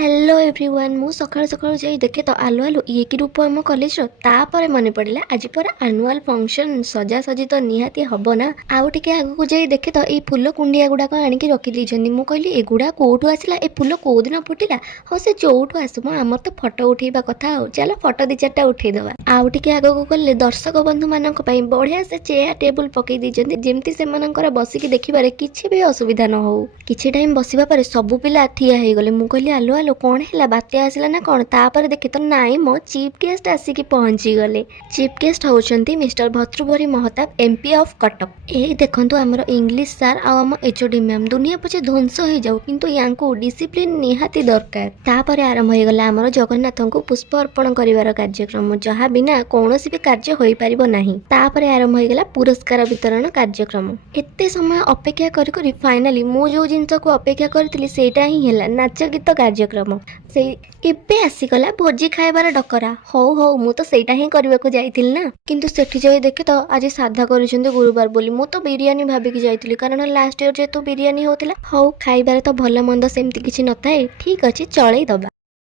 Hello everyone मु सकाळु सकाळु जाई देखे तो आलु आलु ये कि रूप आम कॉलेज रो तापर मने पड़िला आज पर एनुअल फंक्शन सजा सजी तो निहाती हबो ना आउ टिके आगु को जाई देखे तो ए फूल कुंडिया गुडा को आनिक रखी दैछन्ती मु कहली एगुडा कोठु आसिला ए फूल को दिन फुटिला हो से चौठु आसु म हमर तो फोटो उठेबा कथा हो चलो फोटो दी चारटा उठे दवा आउ टिके आगु को गले दर्शक बंधु मानक पई बढ़िया से चेयर टेबल पकई दैछन्ती जेमती से मानकर बसिकी देखिबारे किछि भी असुविधा न हो किछि टाइम बसिबा परे सब पिला ठिया हे गले मु कहली आलु आलो कौन है बात्या आसला ना कौन तापर देखे तो नाई मो चीफ गेस्ट आसिकी पहुंची गले। चीफ गेस्ट होउछंती mister Bhartruhari Mahtab MP of Cuttack. ए देखंतु हमर इंग्लिश सर आ हम एचओडी मैम दुनिया पछे ध्वंस हो जाऊ किंतु यांको डिसिप्लिन निहाती दरकार। तापर आरंभ हो गला हमर जगन्नाथंको पुष्प अर्पण करिवार कार्यक्रम जहा बिना कोनोसी भी कार्य होई परिबो नाही। तापर आरंभ हो गला पुरस्कार वितरण कार्यक्रम। एते समय अपेक्षा करी करी फाइनली मु जो जिंस को अपेक्षा करथिली सेटा ही हैला नाच गीत कार्यक्रम से एबे आसीगला भोजी खाइबार डकरा हो हो मु तो सेटा ही करबाको जाइथिल ना किंतु सेठी जाई देखे तो आज साधा करिसेंते गुरुवार बोली मु तो बिरयानी भाबी की जाइथिली कारण लास्ट ईयर जे तो बिरयानी होतिला हो खाइबार तो भलो मंद सेमती किछि नथाए ठीक अछि चळै दबा।